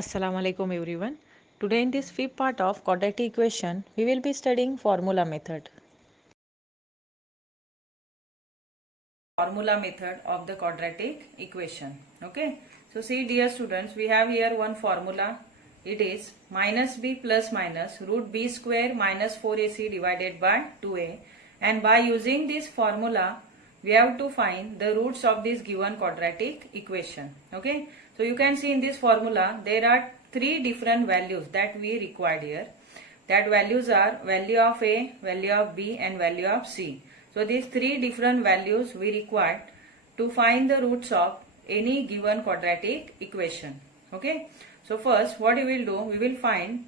Assalamualaikum everyone. Today in this fifth part of quadratic equation, we will be studying formula method. Formula method of the quadratic equation. Okay. So see dear students, we have here one formula. It is minus b plus minus root b square minus 4ac divided by 2a. And by using this formula, we have to find the roots of this given quadratic equation. Okay. So you can see in this formula, there are three different values that we required here. That values are value of a, value of b and value of c. So these three different values we required to find the roots of any given quadratic equation. Okay. So first what we will do, we will find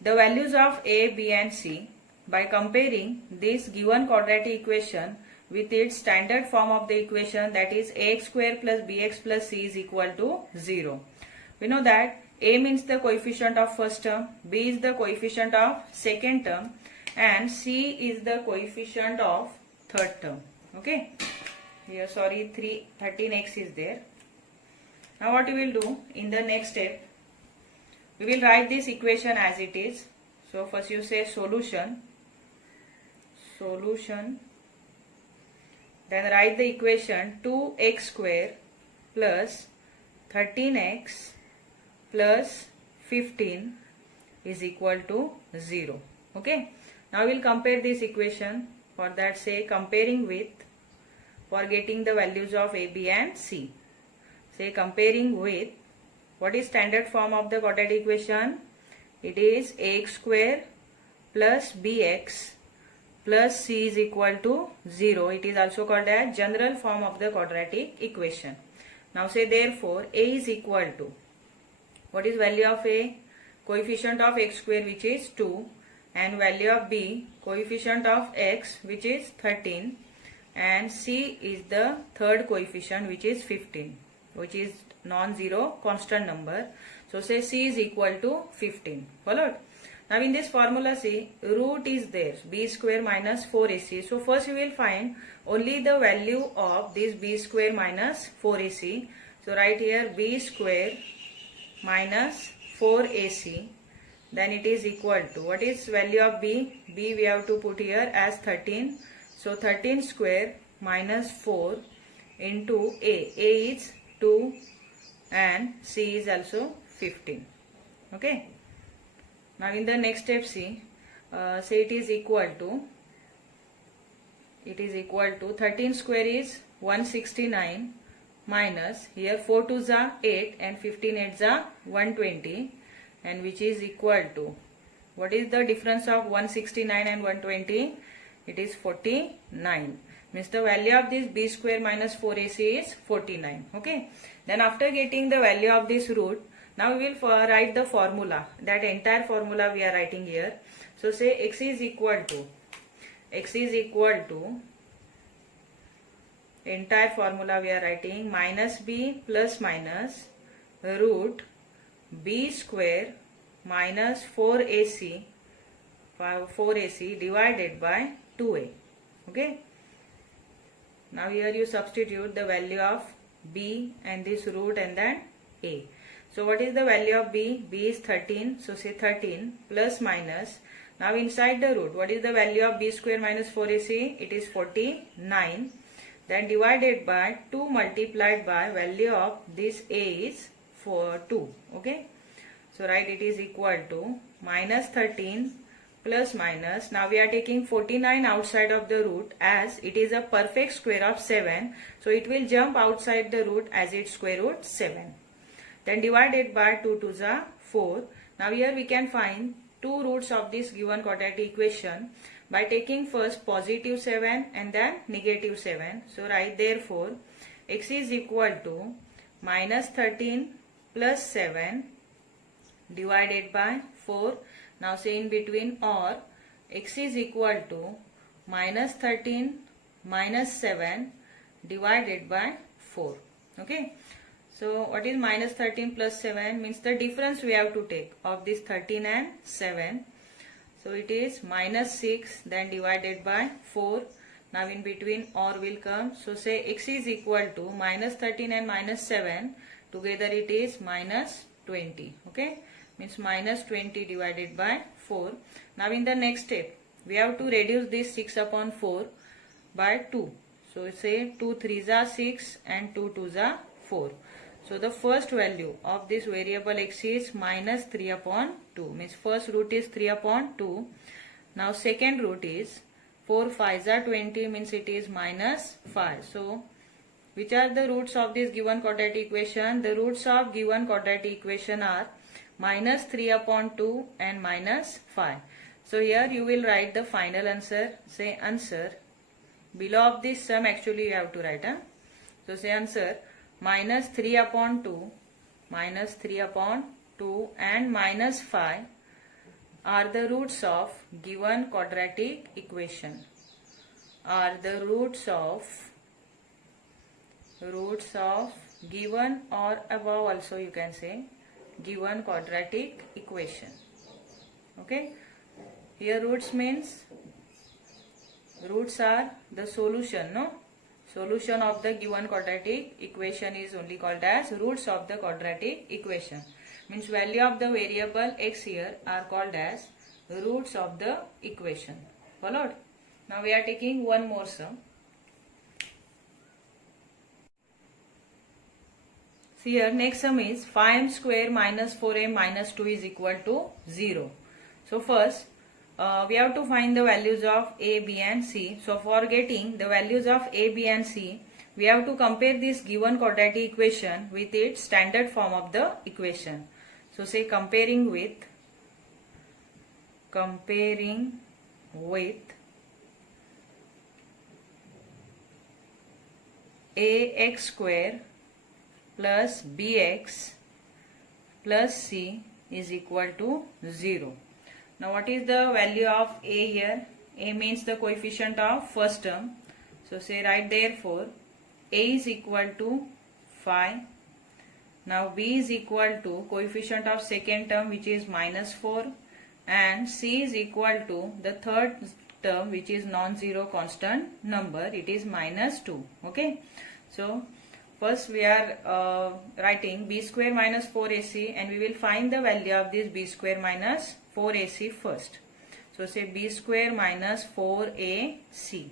the values of a, b and c by comparing this given quadratic equation with its standard form of the equation, that is ax square plus bx plus c is equal to 0. We know that a means the coefficient of first term, b is the coefficient of second term and c is the coefficient of third term. Okay. Here 13x is there. Now what we will do in the next step, we will write this equation as it is. So first you say solution, then write the equation 2x square plus 13x plus 15 is equal to 0. Okay. Now we will compare this equation. For that, say comparing with, for getting the values of a, b and c. Say comparing with, what is standard form of the quadratic equation? It is ax square plus bx plus c is equal to 0. It is also called as general form of the quadratic equation. Now say therefore a is equal to, what is value of a? Coefficient of x square which is 2 and value of b, coefficient of x which is 13 and c is the third coefficient which is 15, which is non-zero constant number. So say c is equal to 15. Followed? Now in this formula see, root is there, b square minus 4ac. So first we will find only the value of this b square minus 4ac. So write here b square minus 4ac. Then it is equal to, what is value of b? B we have to put here as 13. So 13 square minus 4 into a. A is 2 and c is also 15. Okay. Now in the next step see, say it is equal to 13 square is 169 minus here 4 2s are 8 and 15 8s are 120 and which is equal to, what is the difference of 169 and 120? It is 49. Means the value of this b square minus 4ac is 49. Okay. Then after getting the value of this root, now we will write the formula. That entire formula we are writing here. So say x is equal to entire formula we are writing minus b plus minus root b square minus 4ac divided by 2a. Okay. Now here you substitute the value of b and this root and then a. So what is the value of b? B is 13. So say 13 plus minus. Now inside the root, what is the value of b square minus 4ac? It is 49. Then divided by 2 multiplied by value of this a is 2. Okay. So write it is equal to minus 13 plus minus. Now we are taking 49 outside of the root as it is a perfect square of 7. So it will jump outside the root as its square root 7. Then divided by 2 2s are 4. Now here we can find two roots of this given quadratic equation by taking first positive 7 and then negative 7. So write therefore x is equal to minus 13 plus 7 divided by 4. Now say in between or x is equal to minus 13 minus 7 divided by 4. Okay. So what is minus 13 plus 7? Means the difference we have to take of this 13 and 7. So it is minus 6 then divided by 4. Now in between or will come. So say x is equal to minus 13 and minus 7. Together it is minus 20. Okay, means minus 20 divided by 4. Now in the next step, we have to reduce this 6 upon 4 by 2. So say 2 3s are 6 and 2 2s are 4. So the first value of this variable x is minus 3 upon 2. Means first root is 3 upon 2. Now second root is 4 5s are 20, means it is minus 5. So which are the roots of this given quadratic equation? The roots of given quadratic equation are minus 3 upon 2 and minus 5. So here you will write the final answer. Say answer. Below of this sum actually you have to write. So say answer minus 3 upon 2, minus 3 upon 2 and minus 5 are the roots of given quadratic equation. Are the roots of given or above also you can say given quadratic equation. Okay, here roots means roots are the solution, no? Solution of the given quadratic equation is only called as roots of the quadratic equation. Means value of the variable x here are called as roots of the equation. Followed? Now we are taking one more sum. See here, next sum is 5m square minus 4m minus 2 is equal to 0. So first, we have to find the values of a, b and c. So for getting the values of a, b and c, we have to compare this given quadratic equation with its standard form of the equation. So say comparing with ax square plus bx plus c is equal to 0. Now what is the value of a here? A means the coefficient of first term. So say write therefore a is equal to 5. Now b is equal to coefficient of second term which is minus 4 and c is equal to the third term which is non-zero constant number, it is minus 2. Okay, so first we are writing b square minus 4ac and we will find the value of this b square minus 4ac first. So say b square minus 4ac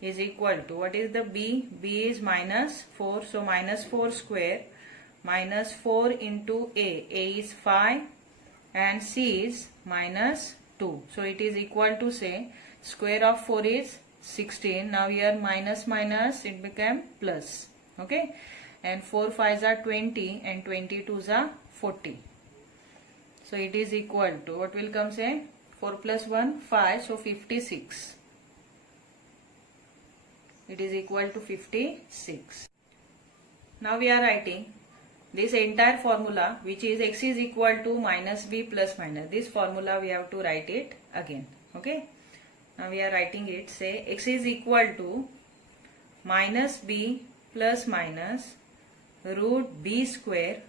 is equal to, what is the b? B is minus 4, so minus 4 square minus 4 into a is 5 and c is minus 2. So it is equal to, say square of 4 is 16. Now here minus minus it became plus. Okay, and 4 5s are 20 and 22s are 40. So it is equal to, what will come, say 4 plus 1 5, so 56. It is equal to 56. Now we are writing this entire formula which is x is equal to minus b plus minus. This formula we have to write it again. Okay, now we are writing it. Say x is equal to minus b plus minus root b square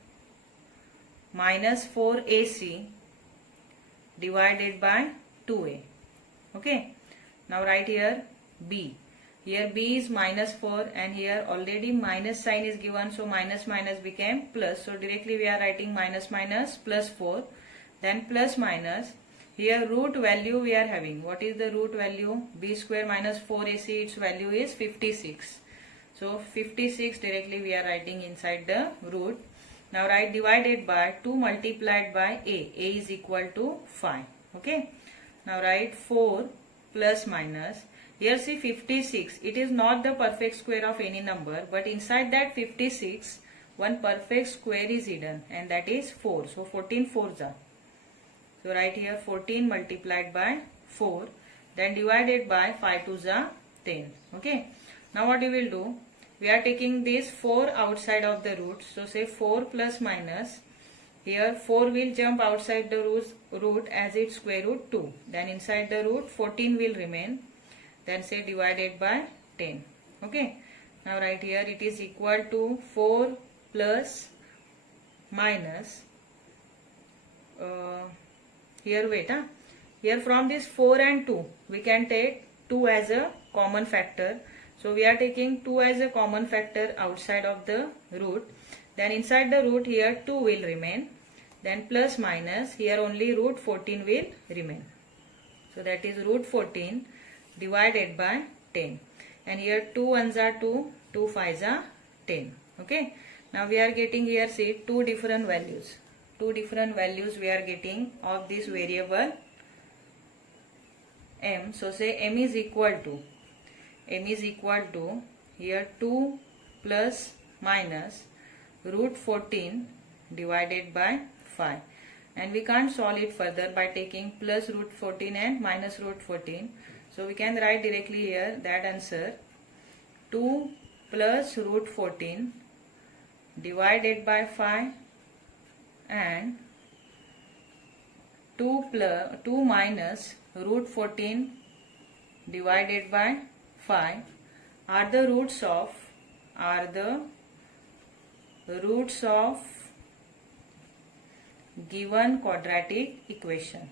minus 4ac divided by 2a. Okay, now write here b. Here b is minus 4 and here already minus sign is given, so minus minus became plus. So directly we are writing minus minus plus 4, then plus minus. Here root value we are having. What is the root value? B square minus 4ac, its value is 56. So 56 directly we are writing inside the root. Now write divided by 2 multiplied by a. A is equal to 5. Okay. Now write 4 plus minus. Here see 56. It is not the perfect square of any number, but inside that 56, one perfect square is hidden and that is 4. So 14 4s are. So write here 14 multiplied by 4, then divided by 5 2s are 10. Okay. Now what you will do? We are taking this 4 outside of the root. So say 4 plus minus. Here 4 will jump outside the root as its square root 2. Then inside the root 14 will remain. Then say divided by 10. Okay. Now write here it is equal to 4 plus minus. Here wait. Here from this 4 and 2 we can take 2 as a common factor. So we are taking 2 as a common factor outside of the root. Then inside the root here 2 will remain. then plus minus, here only root 14 will remain. So that is root 14 divided by 10. And here 2 ones are 2, 2 5s are 10. Okay. Now we are getting here, see, two different values. Two different values we are getting of this variable m. So say m is equal to here 2 plus minus root 14 divided by 5. And we can't solve it further by taking plus root 14 and minus root 14. So we can write directly here that answer 2 plus root 14 divided by 5 and 2 minus root 14 divided by 5 are the roots of given quadratic equation.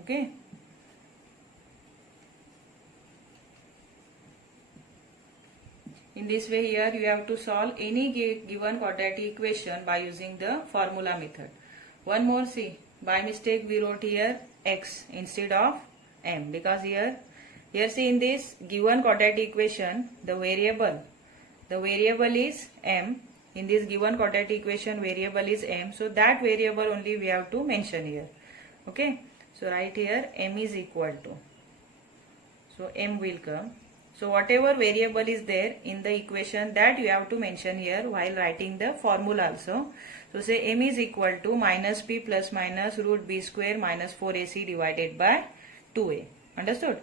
Okay. In this way, here you have to solve any given quadratic equation by using the formula method. One more, see, by mistake we wrote here x instead of m, because here see, in this given quadratic equation the variable is m. In this given quadratic equation variable is m, so that variable only we have to mention here. Okay, so write here m is equal to, so m will come. So whatever variable is there in the equation, that you have to mention here while writing the formula also. So say m is equal to minus p plus minus root b square minus 4ac divided by 2a. Understood?